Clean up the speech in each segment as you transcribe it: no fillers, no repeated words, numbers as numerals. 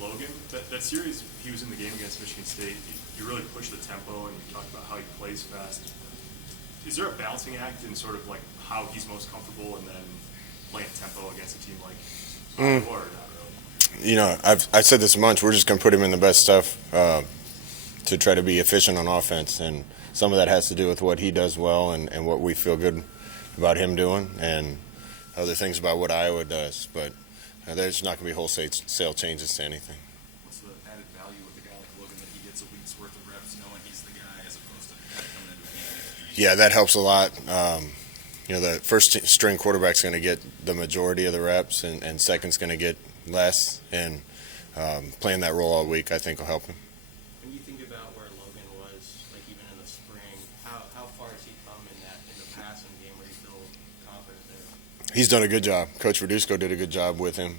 Logan, that series he was in the game against Michigan State, you really pushed the tempo and you talked about how he plays fast. Is there a balancing act in sort of like how he's most comfortable and then playing tempo against a team like Iowa or not really? You know, I've said this a bunch. We're just going to put him in the best stuff to try to be efficient on offense, and some of that has to do with what he does well and what we feel good about him doing, and other things about what Iowa does. But there's not going to be wholesale changes to anything. What's the added value with a guy like Logan that he gets a week's worth of reps knowing he's the guy as opposed to coming into a game? Yeah, that helps a lot. You know, the first string quarterback's going to get the majority of the reps, and second's going to get less. And playing that role all week, I think, will help him. When you think about where Logan was, like even in the spring, how far has he come in the passing game where you feel confident there? He's done a good job. Coach Verduzco did a good job with him.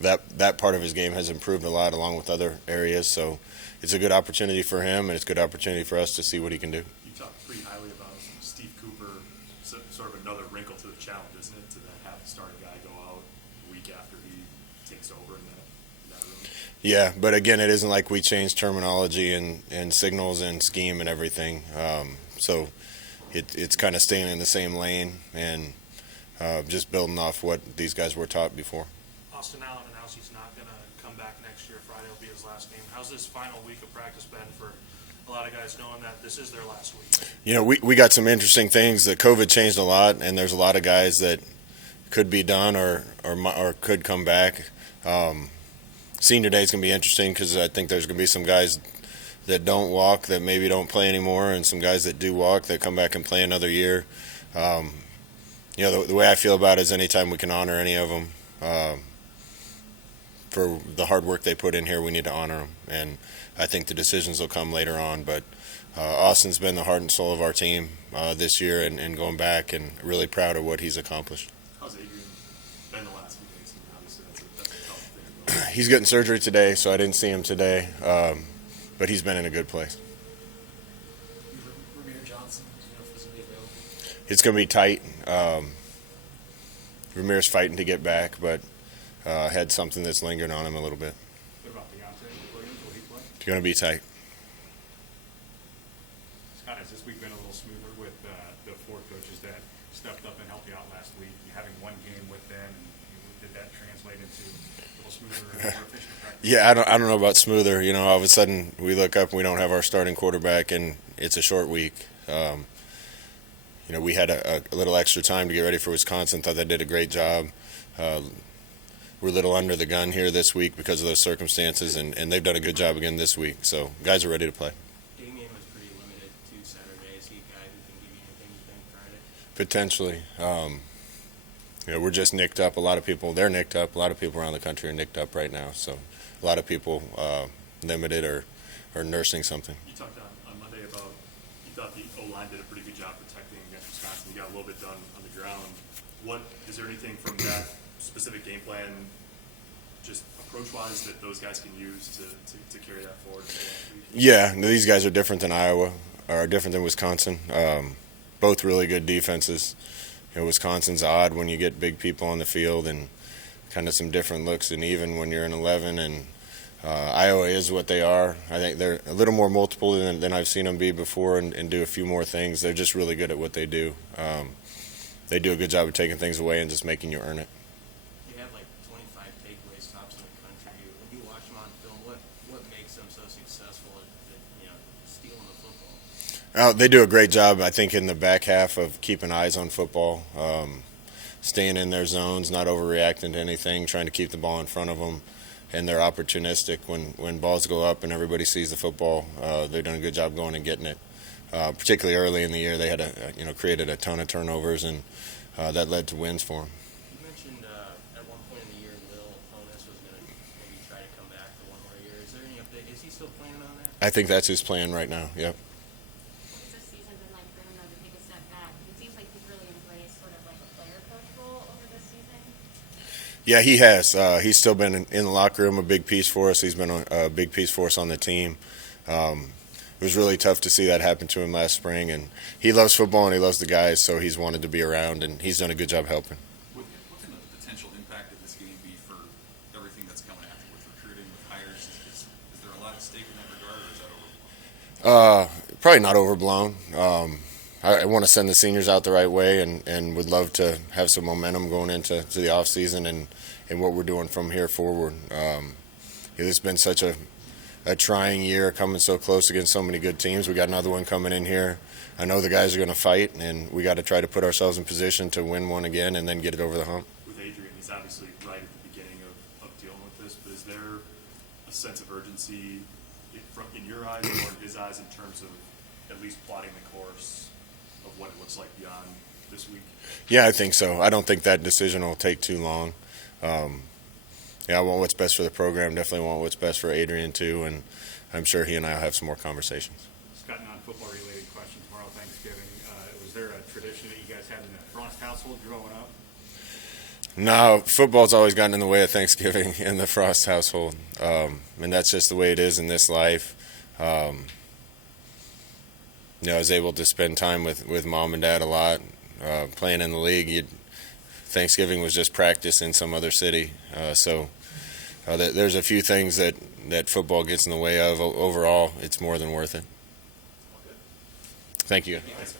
That part of his game has improved a lot, along with other areas. So it's a good opportunity for him, and it's a good opportunity for us to see what he can do. You talked pretty highly about Steve Cooper, sort of another wrinkle to the challenge, isn't it, to then have the starting guy go out a week after he takes over in that room? Yeah, but again, it isn't like we changed terminology and signals and scheme and everything. So it's kind of staying in the same lane and just building off what these guys were taught before. Austin Allen announced he's not going to come back next year. Friday will be his last game. How's this final week of practice been for a lot of guys knowing that this is their last week? You know, we got some interesting things. The COVID changed a lot, and there's a lot of guys that could be done or could come back. Senior day is going to be interesting because I think there's going to be some guys that don't walk that maybe don't play anymore, and some guys that do walk that come back and play another year. You know, the way I feel about it is anytime we can honor any of them for the hard work they put in here, we need to honor them. And I think the decisions will come later on. But Austin's been the heart and soul of our team this year and going back, and really proud of what he's accomplished. How's Adrian been the last few days? I mean, obviously, that's a tough thing. He's getting surgery today, so I didn't see him today. But he's been in a good place. Ramir Johnson, do you know if he's going to be available? It's going to be tight. Ramir's fighting to get back, but had something that's lingering on him a little bit. What about Deontay Williams? Will he play? It's going to be tight. Scott, has this week been a little smoother with the four coaches that stepped up and helped you out last week? You having one game with them, and did that translate into a little smoother and more efficient practice? Yeah, I don't know about smoother. You know, all of a sudden we look up and we don't have our starting quarterback, and it's a short week. You know, we had a little extra time to get ready for Wisconsin. Thought they did a great job. We're a little under the gun here this week because of those circumstances, and they've done a good job again this week. So guys are ready to play. Damien was pretty limited to Saturday. Is he a guy who can give you anything you think Friday? Potentially. You know, we're just nicked up. A lot of people, they're nicked up. A lot of people around the country are nicked up right now. So a lot of people limited or nursing something. You talked on Monday about you thought the O-line did a pretty good job protecting against Wisconsin. You got a little bit done on the ground. Is there anything from that specific game plan, just approach-wise, that those guys can use to carry that forward? Yeah, these guys are different than Iowa, or different than Wisconsin. Both really good defenses. You know, Wisconsin's odd when you get big people on the field and kind of some different looks than even when you're in 11. And Iowa is what they are. I think they're a little more multiple than I've seen them be before and do a few more things. They're just really good at what they do. They do a good job of taking things away and just making you earn it. They have like 25 takeaways tops in the country. When you watch them on film, what makes them so successful at stealing the football? They do a great job, I think, in the back half of keeping eyes on football, staying in their zones, not overreacting to anything, trying to keep the ball in front of them. And they're opportunistic when balls go up and everybody sees the football. They've done a good job going and getting it. Particularly early in the year, they had created a ton of turnovers, and that led to wins for them. You mentioned at one point in the year, Lil Honus was going to maybe try to come back for one more year. Is there any update? Is he still planning on that? I think that's his plan right now. Yep. What's this season been like for him to take a step back? It seems like he's really embraced sort of like a player coach role over this season. Yeah, he has. He's still been in the locker room, a big piece for us. He's been a big piece for us on the team. It was really tough to see that happen to him last spring, and he loves football and he loves the guys, so he's wanted to be around, and he's done a good job helping. What can the potential impact of this game be for everything that's coming afterwards? hires. Is there a lot at stake in that regard, or is that overblown? Probably not overblown. I want to send the seniors out the right way, and would love to have some momentum going into the off season and what we're doing from here forward. It's been such a trying year, coming so close against so many good teams. We got another one coming in here. I know the guys are going to fight, and we got to try to put ourselves in position to win one again and then get it over the hump. With Adrian, he's obviously right at the beginning of dealing with this, but is there a sense of urgency in your eyes or in his eyes in terms of at least plotting the course of what it looks like beyond this week? Yeah, I think so. I don't think that decision will take too long. I want what's best for the program. Definitely want what's best for Adrian too, and I'm sure he and I will have some more conversations. Scott, non-football related question. Tomorrow, Thanksgiving. Was there a tradition that you guys had in the Frost household growing up? No, football's always gotten in the way of Thanksgiving in the Frost household, and that's just the way it is in this life. I was able to spend time with mom and dad a lot, playing in the league. Thanksgiving was just practice in some other city, so there's a few things that football gets in the way of. Overall, it's more than worth it. Thank you. Thanks.